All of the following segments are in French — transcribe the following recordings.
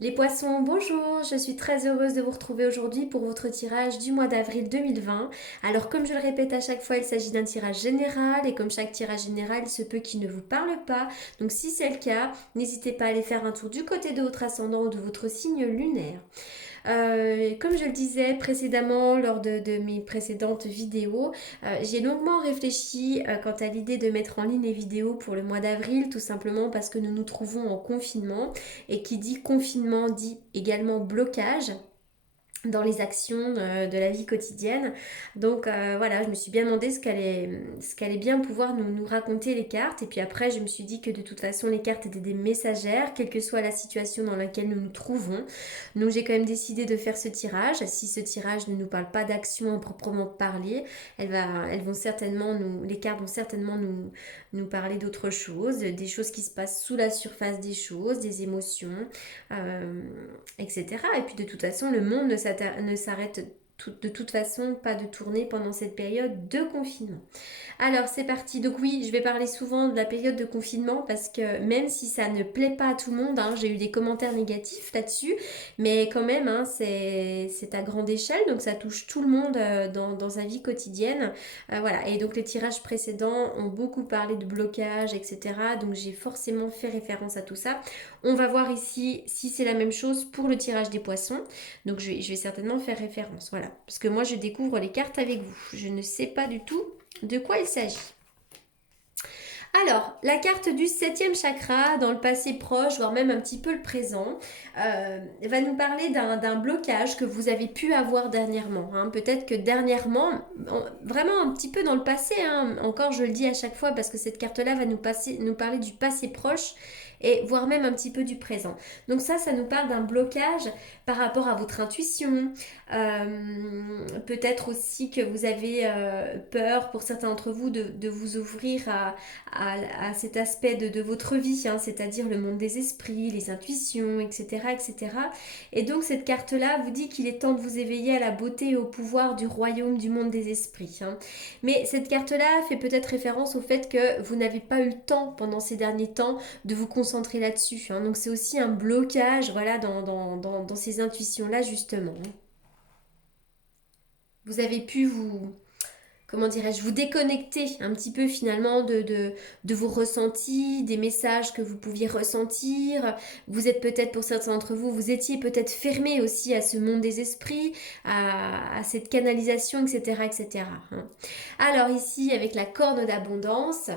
Les poissons, bonjour, je suis très heureuse de vous retrouver aujourd'hui pour votre tirage du mois d'avril 2020. Alors comme je le répète à chaque fois, il s'agit d'un tirage général et comme chaque tirage général, il se peut qu'il ne vous parle pas. Donc si c'est le cas, n'hésitez pas à aller faire un tour du côté de votre ascendant ou de votre signe lunaire. Comme je le disais précédemment lors de mes précédentes vidéos, j'ai longuement réfléchi quant à l'idée de mettre en ligne les vidéos pour le mois d'avril, tout simplement parce que nous nous trouvons en confinement et qui dit confinement dit également blocage dans les actions de la vie quotidienne. Donc voilà, je me suis bien demandé ce qu'allait bien pouvoir nous raconter les cartes. Et puis après, je me suis dit que de toute façon, les cartes étaient des messagères, quelle que soit la situation dans laquelle nous nous trouvons. Donc j'ai quand même décidé de faire ce tirage. Si ce tirage ne nous parle pas d'action à proprement parler, elles vont certainement les cartes vont certainement nous parler d'autres choses, des choses qui se passent sous la surface des choses, des émotions, euh, etc. Et puis de toute façon, le monde ne s'arrête de toute façon pas de tourner pendant cette période de confinement. Alors c'est parti. Donc oui, je vais parler souvent de la période de confinement parce que même si ça ne plaît pas à tout le monde, hein, j'ai eu des commentaires négatifs là-dessus, mais quand même, hein, c'est à grande échelle, donc ça touche tout le monde dans sa vie quotidienne. Voilà. Et donc les tirages précédents ont beaucoup parlé de blocage, etc. Donc j'ai forcément fait référence à tout ça. On va voir ici si c'est la même chose pour le tirage des poissons. Donc je vais certainement faire référence. Voilà. Parce que moi je découvre les cartes avec vous. Je ne sais pas du tout de quoi il s'agit. Alors, la carte du septième chakra, dans le passé proche, voire même un petit peu le présent, va nous parler d'un blocage que vous avez pu avoir dernièrement, hein. Peut-être que dernièrement, vraiment un petit peu dans le passé, hein. Encore je le dis à chaque fois parce que cette carte-là va nous parler du passé proche et voire même un petit peu du présent. Donc ça nous parle d'un blocage par rapport à votre intuition. Peut-être aussi que vous avez peur pour certains d'entre vous de vous ouvrir à cet aspect de votre vie, hein, c'est-à-dire le monde des esprits, les intuitions, etc., etc. Et donc cette carte-là vous dit qu'il est temps de vous éveiller à la beauté et au pouvoir du royaume du monde des esprits, hein. Mais cette carte-là fait peut-être référence au fait que vous n'avez pas eu le temps pendant ces derniers temps de vous concentrer là-dessus, hein. Donc c'est aussi un blocage, voilà, dans ces intuitions-là, justement. Vous avez pu comment dirais-je, vous déconnecter un petit peu finalement de vos ressentis, des messages que vous pouviez ressentir. Vous êtes peut-être, pour certains d'entre vous, vous étiez peut-être fermé aussi à ce monde des esprits, à cette canalisation, etc., etc., hein. Alors ici, avec la corne d'abondance,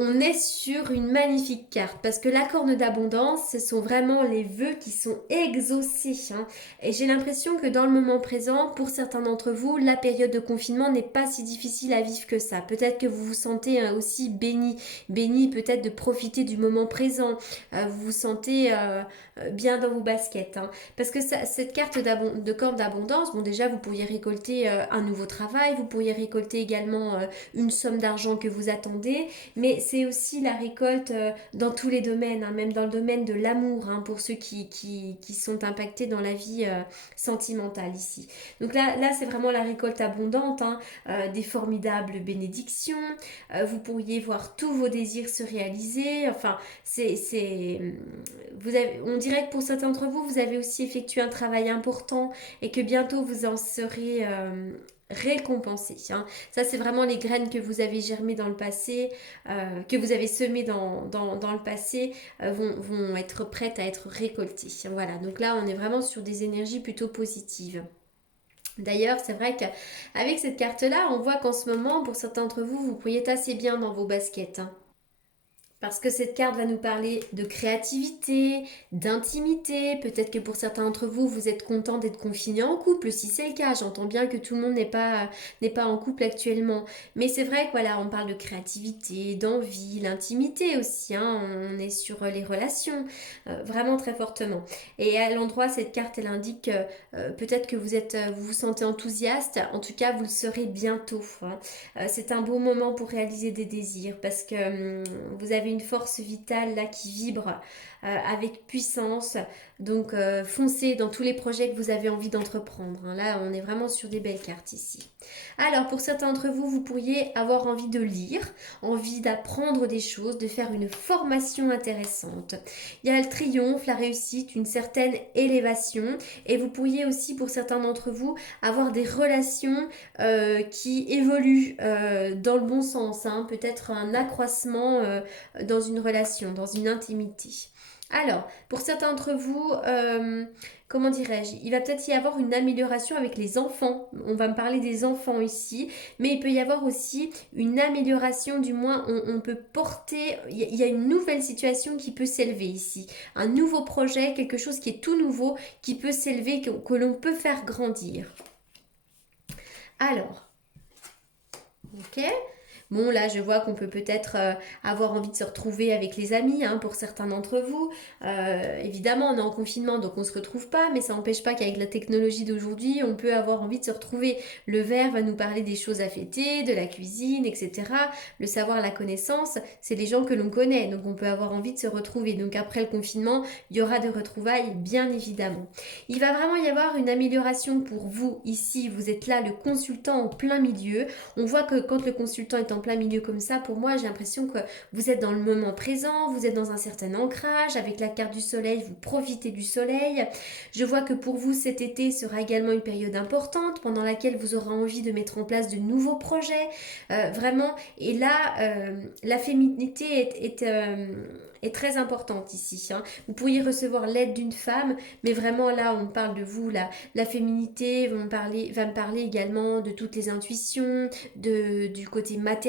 on est sur une magnifique carte parce que la corne d'abondance, ce sont vraiment les vœux qui sont exaucés, hein. Et j'ai l'impression que dans le moment présent, pour certains d'entre vous, la période de confinement n'est pas si difficile à vivre que ça. Peut-être que vous vous sentez aussi béni peut-être de profiter du moment présent. Vous vous sentez bien dans vos baskets, hein. Parce que cette carte de corne d'abondance, bon déjà vous pourriez récolter un nouveau travail, vous pourriez récolter également une somme d'argent que vous attendez, mais c'est aussi la récolte dans tous les domaines, hein, même dans le domaine de l'amour, hein, pour ceux qui sont impactés dans la vie sentimentale ici. Donc là c'est vraiment la récolte abondante, hein, des formidables bénédictions. Vous pourriez voir tous vos désirs se réaliser. Enfin, on dirait que pour certains d'entre vous, vous avez aussi effectué un travail important et que bientôt vous en serez récompensé, hein. Ça, c'est vraiment les graines que vous avez germées dans le passé, que vous avez semées dans le passé, vont être prêtes à être récoltées. Voilà, donc là, on est vraiment sur des énergies plutôt positives. D'ailleurs, c'est vrai qu'avec cette carte-là, on voit qu'en ce moment, pour certains d'entre vous, vous pourriez être assez bien dans vos baskets, hein. Parce que cette carte va nous parler de créativité, d'intimité. Peut-être que pour certains d'entre vous, vous êtes content d'être confiné en couple. Si c'est le cas, j'entends bien que tout le monde n'est pas en couple actuellement. Mais c'est vrai que voilà, on parle de créativité, d'envie, l'intimité aussi, hein. On est sur les relations, vraiment très fortement. Et à l'endroit, cette carte, elle indique peut-être que vous vous sentez enthousiaste. En tout cas, vous le serez bientôt, hein. C'est un bon moment pour réaliser des désirs parce que vous avez une force vitale là qui vibre avec puissance. Donc foncez dans tous les projets que vous avez envie d'entreprendre. Hein. Là, on est vraiment sur des belles cartes ici. Alors, pour certains d'entre vous, vous pourriez avoir envie de lire, envie d'apprendre des choses, de faire une formation intéressante. Il y a le triomphe, la réussite, une certaine élévation. Et vous pourriez aussi, pour certains d'entre vous, avoir des relations qui évoluent dans le bon sens. Hein. Peut-être un accroissement dans une relation, dans une intimité. Alors, pour certains d'entre vous, comment dirais-je, il va peut-être y avoir une amélioration avec les enfants. On va me parler des enfants ici, mais il peut y avoir aussi une amélioration, du moins on peut porter, il y a une nouvelle situation qui peut s'élever ici. Un nouveau projet, quelque chose qui est tout nouveau, qui peut s'élever, que l'on peut faire grandir. Alors, ok. Bon, là, je vois qu'on peut peut-être avoir envie de se retrouver avec les amis, hein, pour certains d'entre vous. Évidemment, on est en confinement, donc on ne se retrouve pas, mais ça n'empêche pas qu'avec la technologie d'aujourd'hui, on peut avoir envie de se retrouver. Le verre va nous parler des choses à fêter, de la cuisine, etc. Le savoir, la connaissance, c'est les gens que l'on connaît, donc on peut avoir envie de se retrouver. Donc après le confinement, il y aura des retrouvailles, bien évidemment. Il va vraiment y avoir une amélioration pour vous. Ici, vous êtes là, le consultant en plein milieu. On voit que quand le consultant est en plein milieu comme ça, pour moi, j'ai l'impression que vous êtes dans le moment présent, vous êtes dans un certain ancrage. Avec la carte du soleil, vous profitez du soleil. Je vois que pour vous, cet été sera également une période importante pendant laquelle vous aurez envie de mettre en place de nouveaux projets. Vraiment, et là, la féminité est très importante ici. Hein. Vous pourriez recevoir l'aide d'une femme, mais vraiment là, on parle de vous, la féminité va me parler également de toutes les intuitions, du côté maternel.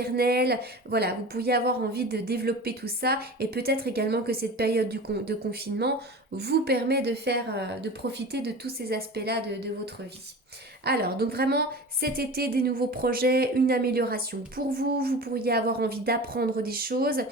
Voilà, vous pourriez avoir envie de développer tout ça et peut-être également que cette période de confinement vous permet de profiter de tous ces aspects-là de votre vie. Alors, donc vraiment, cet été, des nouveaux projets, une amélioration pour vous. Vous pourriez avoir envie d'apprendre des choses.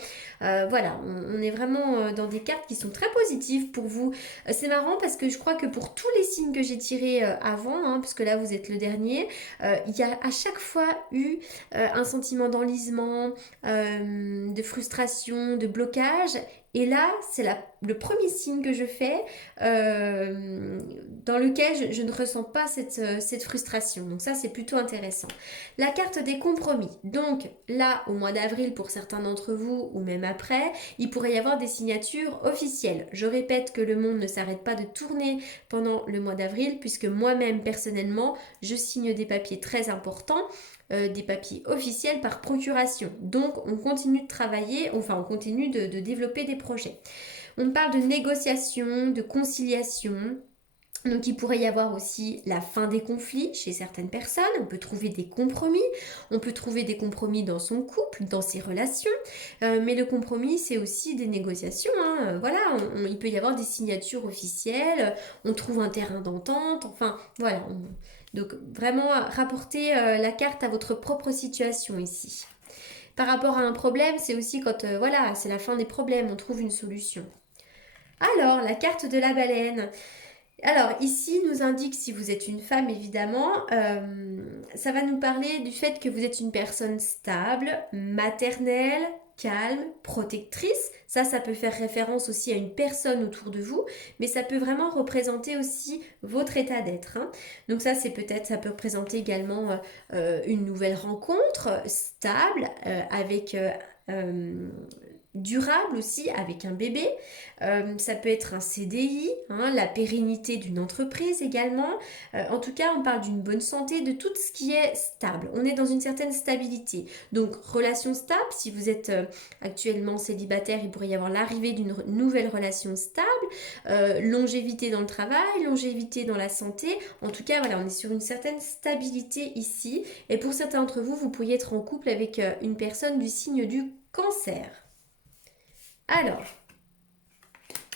Voilà, on est vraiment dans des cartes qui sont très positives pour vous. C'est marrant parce que je crois que pour tous les signes que j'ai tirés avant, hein, parce que là vous êtes le dernier, il y a à chaque fois eu un sentiment d'enlisement, de frustration, de blocage. Et là, c'est le premier signe que je fais dans lequel je ne ressens pas cette frustration. Donc ça, c'est plutôt intéressant. La carte des compromis. Donc là, au mois d'avril, pour certains d'entre vous, ou même après, il pourrait y avoir des signatures officielles. Je répète que le monde ne s'arrête pas de tourner pendant le mois d'avril, puisque moi-même, personnellement, je signe des papiers très importants. Des papiers officiels par procuration. Donc on continue de travailler, enfin on continue de développer des projets. On parle de négociation, de conciliation. Donc il pourrait y avoir aussi la fin des conflits chez certaines personnes, on peut trouver des compromis, on peut trouver des compromis dans son couple, dans ses relations, mais le compromis c'est aussi des négociations, hein. Voilà, il peut y avoir des signatures officielles, on trouve un terrain d'entente, enfin voilà. Donc vraiment rapporter la carte à votre propre situation ici. Par rapport à un problème, c'est aussi quand voilà, c'est la fin des problèmes, on trouve une solution. Alors, la carte de la baleine. Alors ici nous indique, si vous êtes une femme évidemment, ça va nous parler du fait que vous êtes une personne stable, maternelle, calme, protectrice. Ça peut faire référence aussi à une personne autour de vous, mais ça peut vraiment représenter aussi votre état d'être. Hein. Donc ça ça peut représenter également une nouvelle rencontre stable avec durable aussi avec un bébé. Ça peut être un CDI, hein, la pérennité d'une entreprise également. En tout cas, on parle d'une bonne santé, de tout ce qui est stable. On est dans une certaine stabilité. Donc, relation stable, si vous êtes actuellement célibataire, il pourrait y avoir l'arrivée d'une nouvelle relation stable. Longévité dans le travail, longévité dans la santé. En tout cas, voilà, on est sur une certaine stabilité ici. Et pour certains d'entre vous, vous pourriez être en couple avec une personne du signe du cancer. Alors,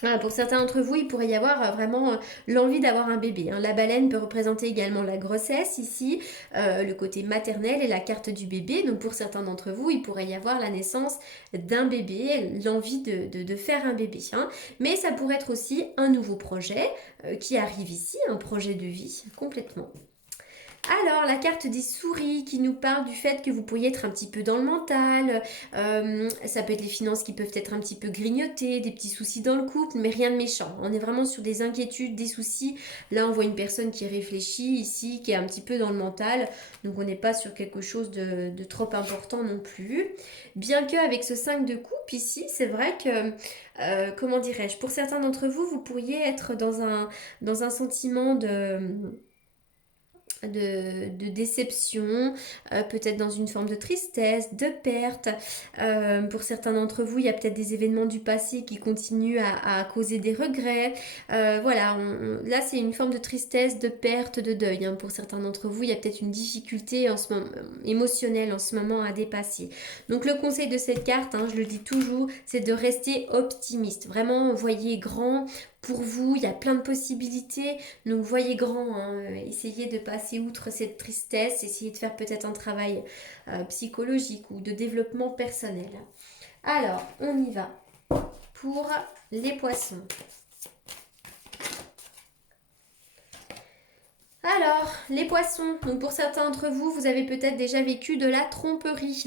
voilà, pour certains d'entre vous, il pourrait y avoir vraiment l'envie d'avoir un bébé. Hein. La baleine peut représenter également la grossesse ici, le côté maternel et la carte du bébé. Donc pour certains d'entre vous, il pourrait y avoir la naissance d'un bébé, l'envie de faire un bébé. Hein. Mais ça pourrait être aussi un nouveau projet qui arrive ici, un projet de vie complètement. Alors, la carte des souris qui nous parle du fait que vous pourriez être un petit peu dans le mental. Ça peut être les finances qui peuvent être un petit peu grignotées, des petits soucis dans le couple, mais rien de méchant. On est vraiment sur des inquiétudes, des soucis. Là, on voit une personne qui réfléchit ici, qui est un petit peu dans le mental. Donc, on n'est pas sur quelque chose de trop important non plus. Bien qu'avec ce 5 de coupe ici, c'est vrai que, comment dirais-je, pour certains d'entre vous, vous pourriez être dans un sentiment de déception, peut-être dans une forme de tristesse, de perte. Pour certains d'entre vous, il y a peut-être des événements du passé qui continuent à causer des regrets. Voilà, là c'est une forme de tristesse, de perte, de deuil. Hein. Pour certains d'entre vous, il y a peut-être une difficulté en ce moment, émotionnelle en ce moment à dépasser. Donc le conseil de cette carte, hein, je le dis toujours, c'est de rester optimiste. Vraiment, voyez grand. Pour vous, il y a plein de possibilités, donc voyez grand, hein. Essayez de passer outre cette tristesse, essayez de faire peut-être un travail psychologique ou de développement personnel. Alors, on y va pour les poissons. Alors, les poissons, donc pour certains d'entre vous, vous avez peut-être déjà vécu de la tromperie,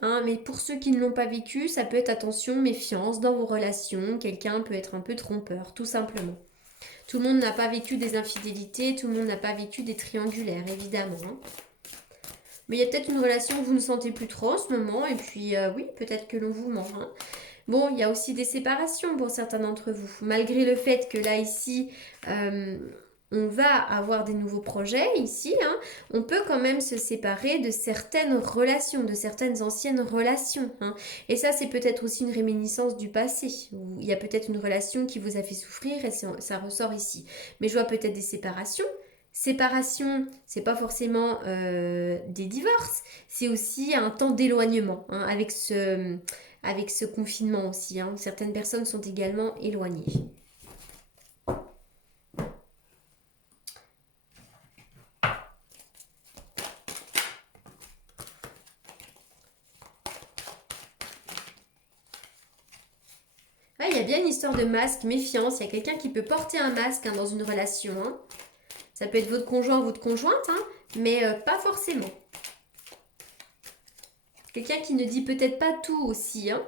hein, mais pour ceux qui ne l'ont pas vécu, ça peut être attention, méfiance dans vos relations, quelqu'un peut être un peu trompeur, tout simplement. Tout le monde n'a pas vécu des infidélités, tout le monde n'a pas vécu des triangulaires, évidemment. Hein. Mais il y a peut-être une relation que vous ne sentez plus trop en ce moment, et puis oui, peut-être que l'on vous ment. Hein. Bon, il y a aussi des séparations pour certains d'entre vous. Malgré le fait que là, ici, on va avoir des nouveaux projets, ici, hein, on peut quand même se séparer de certaines relations, de certaines anciennes relations. Hein. Et ça, c'est peut-être aussi une réminiscence du passé. Où il y a peut-être une relation qui vous a fait souffrir et ça ressort ici. Mais je vois peut-être des séparations. Séparation, c'est pas forcément des divorces, c'est aussi un temps d'éloignement, hein, avec ce confinement aussi. Hein. Certaines personnes sont également éloignées. Ah, il y a bien une histoire de masque, méfiance. Il y a quelqu'un qui peut porter un masque hein, dans une relation. Hein. Ça peut être votre conjoint ou votre conjointe, hein, mais pas forcément. Quelqu'un qui ne dit peut-être pas tout aussi. Hein.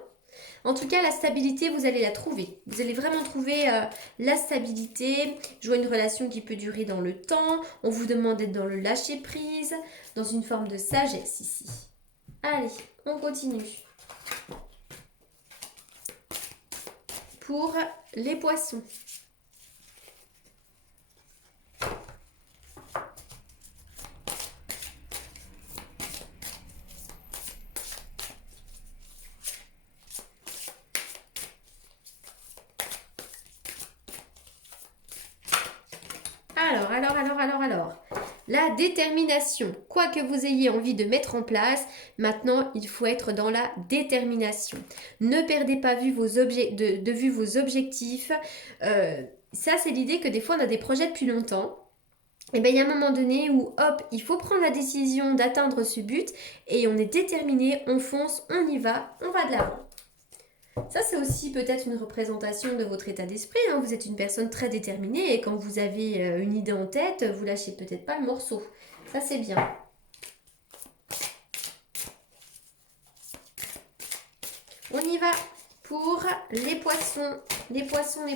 En tout cas, la stabilité, vous allez la trouver. Vous allez vraiment trouver la stabilité. Je vois une relation qui peut durer dans le temps. On vous demande d'être dans le lâcher-prise, dans une forme de sagesse ici. Allez, on continue. Pour les poissons. Alors. La détermination. Quoi que vous ayez envie de mettre en place, maintenant, il faut être dans la détermination. Ne perdez pas de vue vos objectifs. Ça, c'est l'idée que des fois, on a des projets depuis longtemps. Et bien, il y a un moment donné où, hop, il faut prendre la décision d'atteindre ce but et on est déterminé, on fonce, on y va, on va de l'avant. Ça, c'est aussi peut-être une représentation de votre état d'esprit. Hein. Vous êtes une personne très déterminée et quand vous avez une idée en tête, vous lâchez peut-être pas le morceau. Ça, c'est bien. On y va pour les poissons. Les poissons.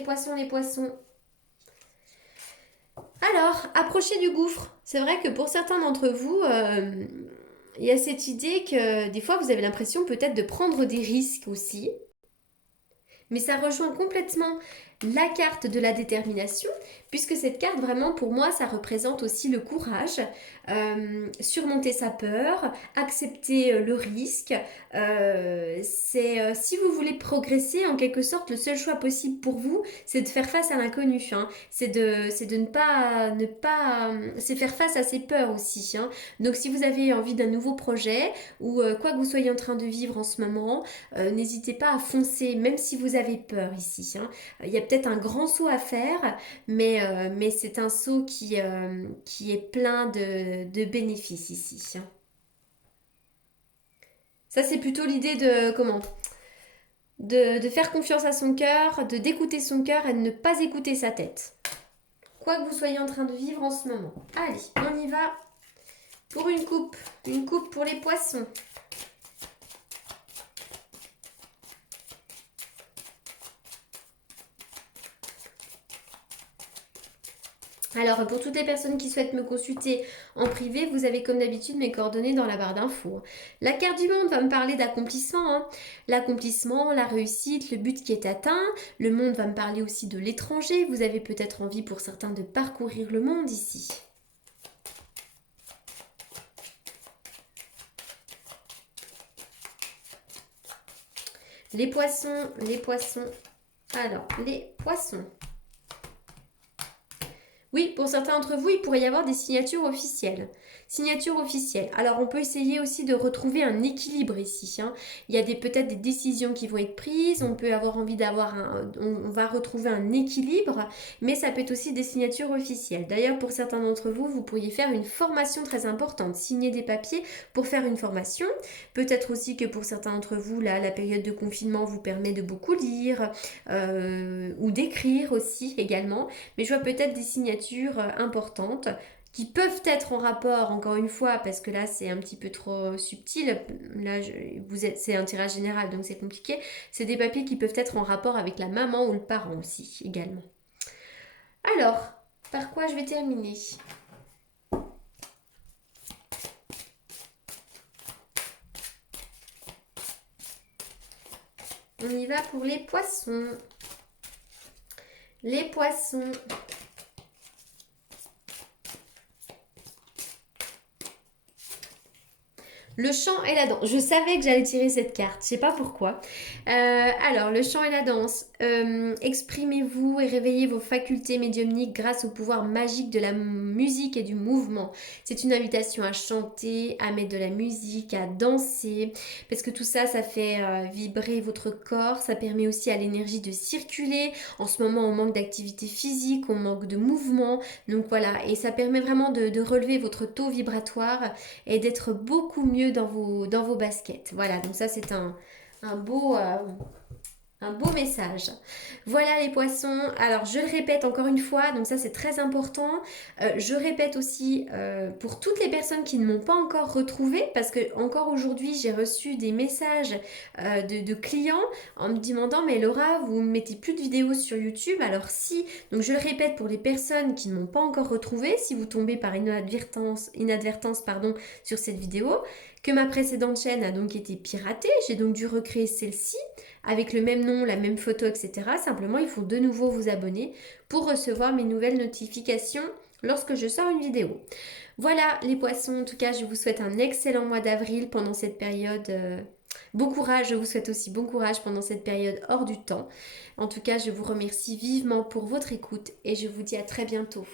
Alors, approchez du gouffre. C'est vrai que pour certains d'entre vous, il y a cette idée que des fois, vous avez l'impression peut-être de prendre des risques aussi. Mais ça rejoint complètement la carte de la détermination, puisque cette carte, vraiment, pour moi, ça représente aussi le courage, surmonter sa peur, accepter le risque. Si vous voulez progresser, en quelque sorte, le seul choix possible pour vous, c'est de faire face à l'inconnu. Hein. C'est de c'est faire face à ses peurs aussi. Hein. Donc, si vous avez envie d'un nouveau projet, ou quoi que vous soyez en train de vivre en ce moment, n'hésitez pas à foncer, même si vous avez peur ici. Hein. Il y a peut-être un grand saut à faire, mais c'est un saut qui est plein de bénéfices ici. Hein. Ça, c'est plutôt l'idée de faire confiance à son cœur, d'écouter son cœur et de ne pas écouter sa tête. Quoi que vous soyez en train de vivre en ce moment. Allez, on y va Pour une coupe pour les poissons. Alors, pour toutes les personnes qui souhaitent me consulter en privé, vous avez comme d'habitude mes coordonnées dans la barre d'infos. La carte du monde va me parler d'accomplissement, hein. L'accomplissement, la réussite, le but qui est atteint. Le monde va me parler aussi de l'étranger. Vous avez peut-être envie pour certains de parcourir le monde ici. Les poissons, les poissons. Alors, les poissons. Oui, pour certains d'entre vous, il pourrait y avoir des signatures officielles. Signatures officielles. Alors, on peut essayer aussi de retrouver un équilibre ici, hein. Il y a peut-être des décisions qui vont être prises. On peut avoir envie on va retrouver un équilibre, mais ça peut être aussi des signatures officielles. D'ailleurs, pour certains d'entre vous, vous pourriez faire une formation très importante. Signer des papiers pour faire une formation. Peut-être aussi que pour certains d'entre vous, là, la période de confinement vous permet de beaucoup lire ou d'écrire aussi également. Mais je vois peut-être des signatures importantes qui peuvent être en rapport, encore une fois, parce que là c'est un petit peu trop subtil, là c'est un tirage général donc c'est compliqué, c'est des papiers qui peuvent être en rapport avec la maman ou le parent aussi également. Alors, par quoi je vais terminer? On y va pour les poissons. Les poissons. Le chant et la danse. Je savais que j'allais tirer cette carte, je sais pas pourquoi. Alors, le chant et la danse. Exprimez-vous et réveillez vos facultés médiumniques grâce au pouvoir magique de la musique et du mouvement. C'est une invitation à chanter, à mettre de la musique, à danser, parce que tout ça, ça fait vibrer votre corps. Ça permet aussi à l'énergie de circuler. En ce moment, on manque d'activité physique, on manque de mouvement. Donc voilà, et ça permet vraiment de relever votre taux vibratoire et d'être beaucoup mieux dans vos baskets. Voilà, donc ça c'est un beau, un beau message. Voilà les poissons. Alors je le répète encore une fois, donc ça c'est très important. Je répète aussi pour toutes les personnes qui ne m'ont pas encore retrouvé, parce que encore aujourd'hui j'ai reçu des messages de clients en me demandant mais Laura vous ne mettez plus de vidéos sur YouTube. Alors si, donc je le répète pour les personnes qui ne m'ont pas encore retrouvé, si vous tombez par inadvertance pardon, sur cette vidéo, que ma précédente chaîne a donc été piratée, j'ai donc dû recréer celle-ci avec le même nom, la même photo, etc. Simplement, il faut de nouveau vous abonner pour recevoir mes nouvelles notifications lorsque je sors une vidéo. Voilà les poissons, en tout cas, je vous souhaite un excellent mois d'avril pendant cette période. Bon courage, je vous souhaite aussi bon courage pendant cette période hors du temps. En tout cas, je vous remercie vivement pour votre écoute et je vous dis à très bientôt.